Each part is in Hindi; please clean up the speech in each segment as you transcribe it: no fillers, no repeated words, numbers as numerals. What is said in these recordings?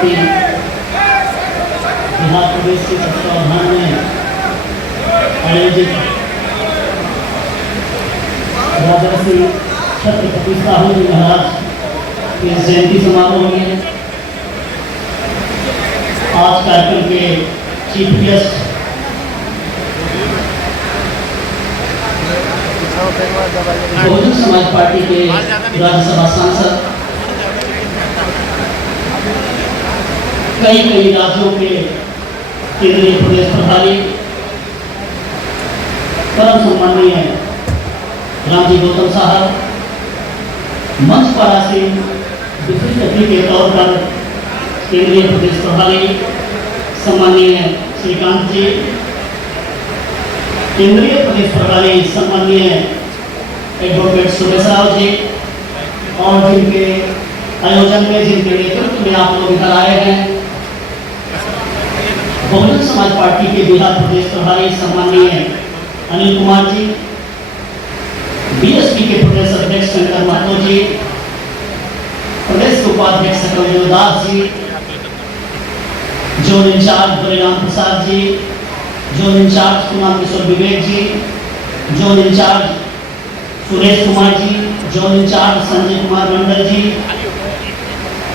की बिहार प्रदेश के तत्वावधान में आयोजित राजर्षि छत्रपति साहू जी महाराज के जयंती समारोह में आज कार्यक्रम के chief guest Bahujan Samaj party के राज्यसभा सांसद, कई राज्यों के केंद्रीय प्रदेश प्रभारी, परम सम्माननीय रामजी गौतम साहब, मंच पर आसीन विशिष्ट अतिथि के तौर पर केंद्रीय प्रदेश प्रभारी सम्माननीय श्रीकांत जी, केंद्रीय प्रदेश प्रभारी सम्माननीय एडवोकेट सुरेश राव जी, और जिनके आयोजन में, जिनके नेतृत्व में आप लोग इधर आए हैं, बहुजन समाज पार्टी के बिहार प्रदेश प्रभारी सम्माननीय अनिल कुमार जी, बीएसपी के प्रदेश अध्यक्ष शंकर महतो जी, प्रदेश उपाध्यक्ष Sakaldev Das ji, zone in charge Baliram Prasad ji, zone in charge Kumar किशोर विवेक जी, zone in charge Suresh Kumar ji, zone in charge Sanjay Kumar Mandal जी,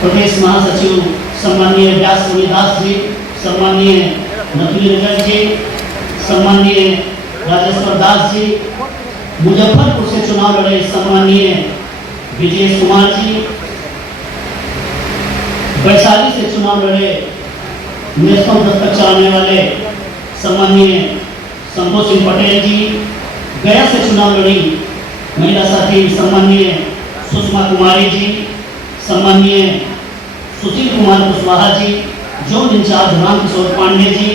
प्रदेश महासचिव सम्माननीय व्यास दास जी, सम्माननीय नथुली जी, सम्माननीय राजेश्वर दास जी, मुजफ्फरपुर से चुनाव लड़े सम्माननीय विजय कुमार जी, वैशाली से चुनाव लड़े नेशनल दस्तक चलाने वाले सम्माननीय संतोष सिंह पटेल जी, गया से चुनाव लड़ी महिला साथी सम्माननीय सुषमा कुमारी जी, सम्माननीय सुशील कुमार कुशवाहा जी, जोन इंचार्ज रामकिशोर पांडे जी,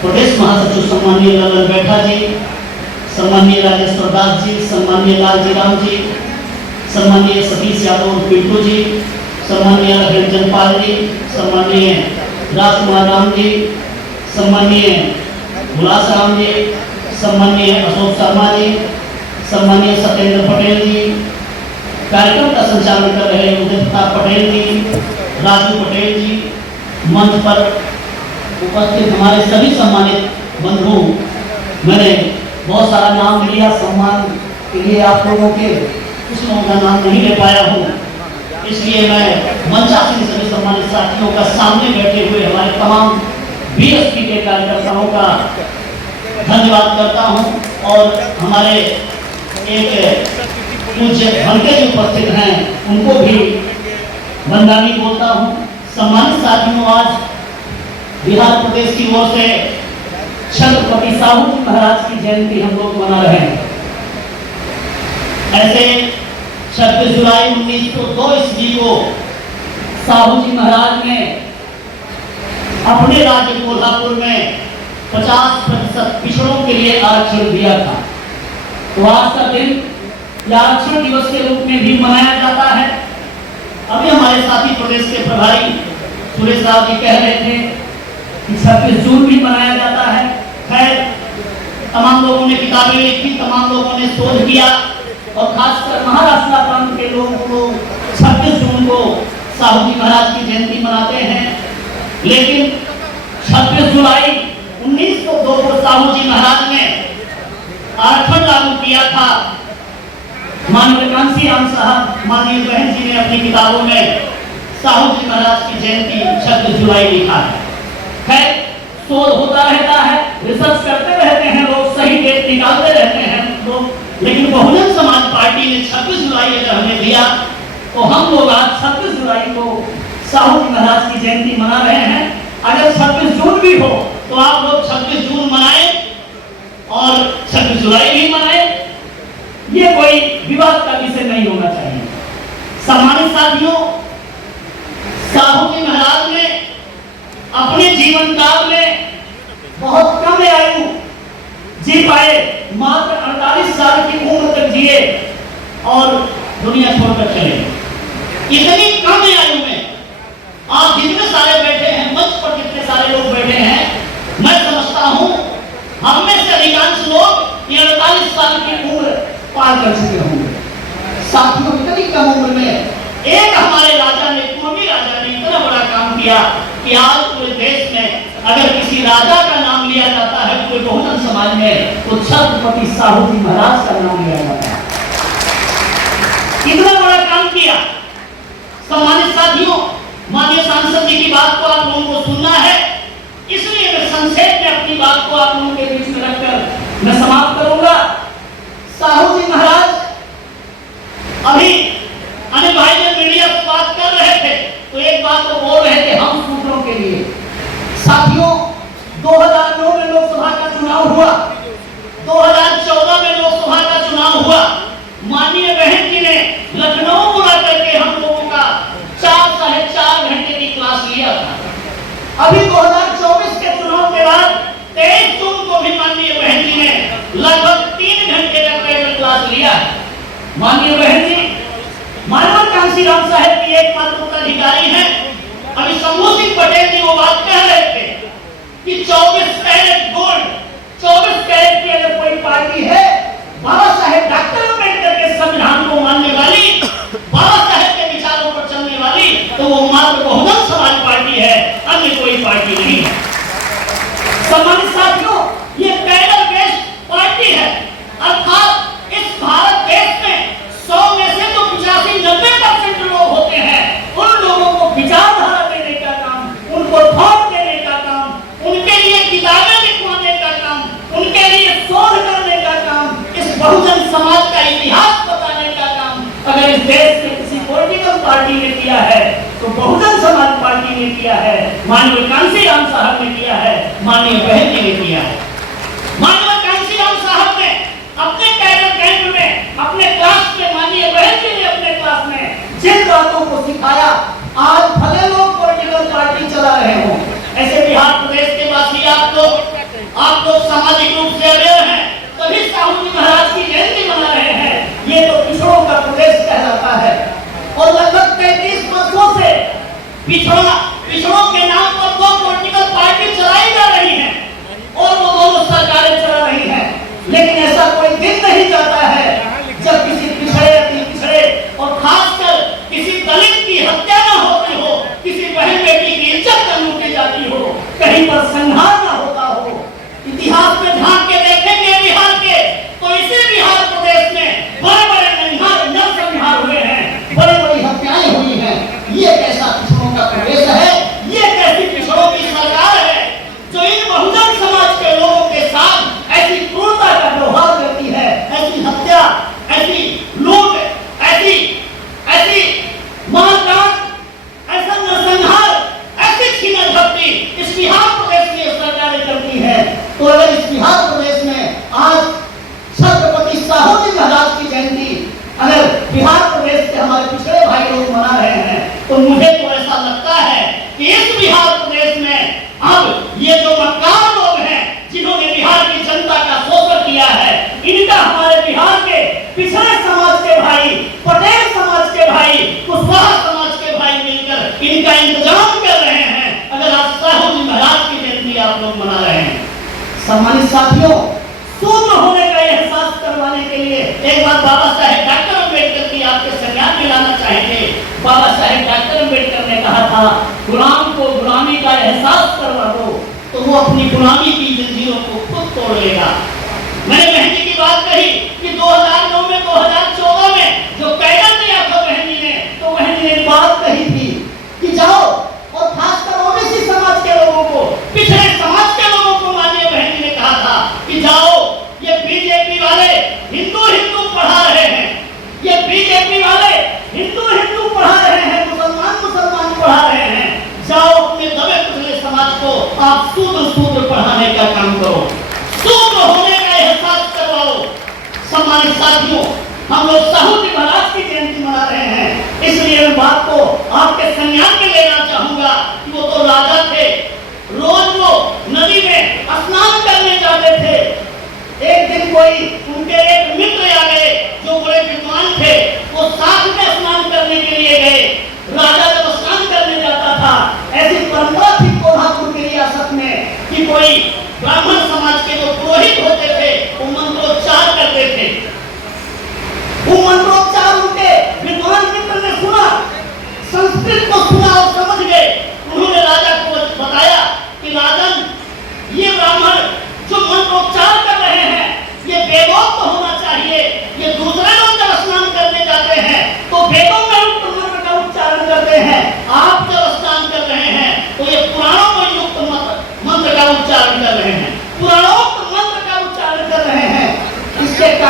प्रदेश महासचिव सम्माननीय ललन बैठा जी, सम्माननीय राजेश्वर दास जी, सम्माननीय लालजी राम जी, सम्माननीय सतीश यादव पिंटू जी, सम्माननीय रंजन पाल जी, सम्माननीय राजकुमार राम जी, सम्माननीय गुलास राम जी, सम्माननीय अशोक शर्मा जी, सम्माननीय सत्येंद्र पटेल जी, कार्यक्रम का संचालन कर रहे उदय प्रताप पटेल जी, राजू पटेल जी, मंच पर उपस्थित हमारे सभी सम्मानित बंधु, मैंने बहुत सारा नाम लिया सम्मान के लिए आप लोगों के, कुछ लोगों का नाम नहीं ले पाया हूँ, इसलिए मैं मंचासीन सभी सम्मानित साथियों का सामने बैठे हुए हमारे तमाम बीएसपी के कार्यकर्ताओं का धन्यवाद करता हूं, और हमारे एक पूज्य भंटे जो उपस्थित हैं उनको भी वंदनी बोलता हूं। सम्मानित साथियों, आज बिहार प्रदेश की ओर से छत्रपति साहू जी महाराज की जयंती हम लोग मना रहे हैं। ऐसे 26 जुलाई 1902 ईस्वी को साहू जी महाराज ने अपने राज्य कोल्हापुर में 50% पिछड़ों के लिए आरक्षण दिया था। तो आज का दिन आरक्षण दिवस के रूप में भी मनाया जाता है। अभी हमारे साथी प्रदेश के प्रभारी सुरेश राव जी कह रहे थे कि 26 जून भी मनाया जाता है। खैर, तमाम लोगों ने किताबें लिखी, तमाम लोगों ने शोध किया, और खासकर महाराष्ट्र प्रांत के लोगों को 26 जून को साहू जी महाराज की जयंती मनाते हैं। लेकिन 26 जुलाई 1902 को साहू जी महाराज ने आरक्षण लागू किया था। माननीय कांसी राम साहब, माननीय बहन जी ने अपनी किताबों में साहू जी महाराज की जयंती 26 जुलाई लिखा है। खैर, शोध होता रहता है, रिसर्च करते रहते हैं लोग, सही डेट निकालते रहते हैं लोग, लेकिन बहुजन समाज पार्टी ने 26 जुलाई अगर हमें दिया, तो हम लोग आज 26 जुलाई को साहू जी महाराज की जयंती मना रहे हैं। अगर 26 जून भी हो तो आप लोग 26 जून मनाएं और 26 जुलाई भी मनाएं, ये कोई विवाद का विषय नहीं होना चाहिए। सम्मानित साथियों, साहू जी महाराज ने अपने जीवन काल में बहुत कम आयु जी पाए, मात्र 48 साल की उम्र तक जिए और दुनिया छोड़कर चले। इतनी कम आयु में आप जितने सारे बैठे हैं, मंच पर जितने सारे लोग बैठे हैं, मैं समझता हूं हम में से अधिकांश लोग 48 साल की उम्र पार कर चुके होंगे। साथियों, इतनी कम उम्र में एक हमारे राजा ने, पूर्वी राजा ने इतना बड़ा काम किया कि आज पूरे देश में अगर किसी राजा का नाम लिया जाता है पूरे बहुजन समाज में तो छत्रपति साहू जी महाराज का नाम लिया जाता है। इतना बड़ा काम किया। सम्मानित साथियों, माननीय सांसद जी की बात को आप लोगों को सुनना है, इसलिए मैं संक्षेप में अपनी बात को आप लोगों के बीच में रखकर मैं समाप्त करूंगा। साहू जी महाराज अभी अनिल भाई जब मीडिया से बात कर रहे थे तो एक बात तो बोल रहे थे हम सूत्रों के लिए। साथियों, 2009 में लोकसभा का चुनाव हुआ, 2014 में लोकसभा का चुनाव हुआ। माननीय बहन जी ने लखनऊ बुला करके हम लोगों का 4-4.5 घंटे की क्लास लिया था। अभी 2024 के चुनाव के बाद 23 जून को भी माननीय बहन जी ने लगभग 3 घंटे का पैदल क्लास लिया है। माननीय बहन जी मानव कांसी राम साहब की एकमात्र उत्तराधिकारी हैं। अभी शंभू सिंह पटेल जी वो बात कह रहे थे कि 24 कैरेट गोल्ड, 24 कैरेट की अगर कोई पार्टी है बाबा साहेब डॉक्टर अम्बेडकर के संविधान को मानने वाली, बाबा साहेब के विचारों पर चलने वाली, तो वो मात्र बहुजन समाज पार्टी है, अन्य कोई पार्टी नहीं है। सम्मानित साथियों, ये कैडर बेस्ड पार्टी है, अर्थात इस भारत देश में 100 में से तो 85-90% लोग होते हैं। उन लोगों को विचारधारा देने का काम, उनको थॉट देने का काम, उनके लिए किताबें लिखवाने का काम, उनके लिए शोध करने का काम, इस बहुजन समाज का इतिहास बताने का काम अगर इस देश में किसी पॉलिटिकल पार्टी ने किया है तो बहुजन समाज पार्टी ने किया है, माननीय कांसी राम साहब ने किया है, माननीय बहन जी ने किया है। माननीय कांसी राम साहब ने अपने कैडर कैंप में, अपने क्लास में, माननीय बहन जी ने अपने क्लास में जिन बातों को सिखाया, आज भले लोग पॉलिटिकल पार्टी चला रहे हो, ऐसे बिहार प्रदेश के वासी आप लोग सामाजिक रूप से अवेयर हैं, तभी साहू जी महाराज की जयंती मना रहे हैं। ये तो पिछड़ों का प्रदेश कहलाता है और लगभग 33 वर्षों से पिछड़ों के नाम पर 2 पॉलिटिकल पार्टी चलाई जा रही है और वो दोनों सरकारें चला रही हैं। लेकिन ऐसा कोई दिन नहीं जाता है जब किसी पिछड़े और खासकर किसी दलित की हत्या ना होती हो, किसी बहन बेटी की इज्जत न लूटी जाती हो, कहीं पर संघार ना होता हो। इतिहास में झांक के देखेंगे बिहार के तो इसी बिहार प्रदेश में बड़े-बड़े नरसंहार हुए हैं, बड़ी-बड़ी हत्याएं हुई हैं। ये कैसा पिछड़ों का प्रदेश है, ये कैसी पिछड़ों की सरकार है जो इन बहुजन समाज के लोगों के साथ ऐसी क्रूरता का व्यवहार करती है, ऐसी हत्या, ऐसी लूट, ऐसी मारकाट, ऐसा नरसंहार, ऐसी छीना-झपटी इस बिहार प्रदेश की सरकारें करती है। तो अगर इस बिहार प्रदेश में आज छत्रपति साहू जी महाराज की जयंती अगर बिहार प्रदेश के हमारे पिछड़े भाई लोग मना रहे हैं तो मुझे तो ऐसा लगता है कि इस बिहार प्रदेश में अब ये जो मक्कार लोग हैं जिन्होंने बिहार की जनता का शोषण किया है, इनका हमारे बिहार के पिछड़े समाज के भाई, पटेल समाज के भाई, कुशवाहा समाज के भाई मिलकर इनका इंतजाम कर रहे हैं। अगर आप साहू जी महाराज की जयंती आप लोग मना रहे हैं। सम्मानित साथियों, शूद्र होने का एहसास करवाने के लिए एक बार बाबा साहेब डॉक्टर अम्बेडकर की आपके संज्ञान में लाना चाहेंगे। बाबा साहेब डॉक्टर अम्बेडकर ने कहा था, गुलाम को गुलामी का एहसास करवा दो तो वो अपनी गुलामी की जंजीरों को खुद तोड़ लेगा। मैंने बहन जी की बात कही कि 2009 में 2014 में जो कैडर दिया था बहन जी ने, तो बहन जी ने बात कही थी कि जाओ और खासकर ओबीसी समाज के लोगों को, पिछड़े समाज के लोगों को माननीय बहन जी ने कहा था कि जाओ, ये बीजेपी वाले हिंदू पढ़ा रहे हैं, ये बीजेपी वाले हिंदू पढ़ा रहे हैं, मुसलमान पढ़ा रहे हैं, जाओ अपने दबे कुचले समाज को आप शूद्र पढ़ाने का काम करो, शूद्र होने का एहसास करवाओ। सम्मानित साथियों, हम लोग साहू जी महाराज की जयंती मना रहे हैं, इसलिए मैं बात को आपके संज्ञान में लेना चाहूंगा कि वो तो राजा थे, रोज वो नदी में स्नान करने जाते थे। एक दिन कोई उनके एक मित्र आ गए जो बड़े विद्वान थे, वो साथ में स्नान करने के लिए गए। राजा जब स्नान करने जाता था, ऐसी परंपरा थी कोल्हापुर की रियासत में कि कोई ब्राह्मण समाज के जो पुरोहित होते थे वो मंत्रोच्चार करते थे। वो मंत्रोच्चार उनके विद्वान मित्र ने सुना, संस्कृत को सुना और समझ गए। उन्होंने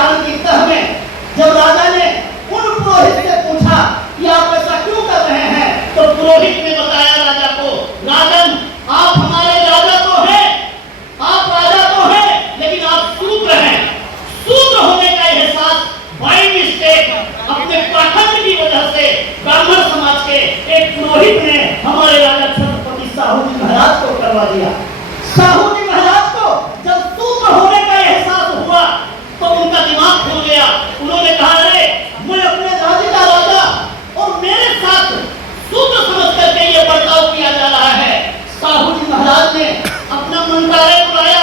चारण की तह में जब राजा ने उन पुरोहित से पूछा कि आप ऐसा क्यों कर रहे हैं, तो पुरोहित ने बताया राजा को, राजन आप हमारे राजा तो हैं, आप राजा तो हैं, लेकिन आप शूद्र हैं। शूद्र होने का एहसास बाय मिस्टेक अपने पाखंड की वजह से ब्राह्मण समाज के एक पुरोहित ने हमारे राजा छत्रपति साहू जी महाराज को करवा दिया। साहू जी महाराज को जब शूद्र होने का एहसास हुआ तो उनका दिमाग खुल गया। उन्होंने कहा, अरे मैं अपने राज्य का राजा और मेरे साथ शूद्र समझ करके ये बर्ताव किया जा रहा है। साहू जी महाराज ने अपना मंत्रालय बुलाया,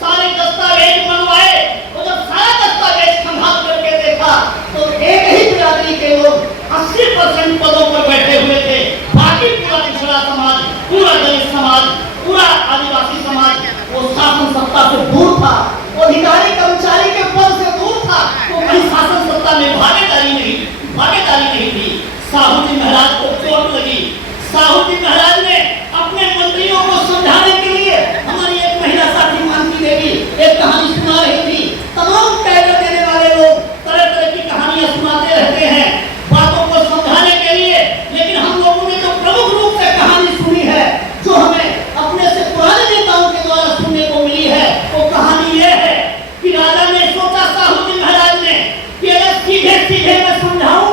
सारे दस्तावेज मंगवाए और जब सारा दस्तावेज खंगाल करके देखा तो एक ही बिरादरी के लोग 80% पदों पर बैठे हुए थे। बाकी पूरा पिछड़ा समाज, पूरा दलित समाज, पूरा आदिवासी समाज वो शासन सत्ता से दूर था, वो अधिकारी कर्मचारी के पद से दूर था, तो कहीं शासन सत्ता में भागीदारी नहीं थी। साहू जी महाराज को चोट लगी। साहू जी महाराज ने अपने मंत्रियों को समझाने के लिए, हमारी एक महिला साथी मानती देवी एक कहानी सुना रही थी। तमाम टैगर देने वाले लोग तरह तरह की कहानियां सुनाते रहते हैं बातों को समझाने के लिए, लेकिन हम लोगों ने जो प्रमुख रूप से कहानी सुनी है, जो हमें अपने से पुराने नेताओं के द्वारा सुनने को मिली है, वो कहानी ये है कि राजा ने सोचा, साहू जी महाराज ने, कि अगर सीधे सीधे मैं समझाऊं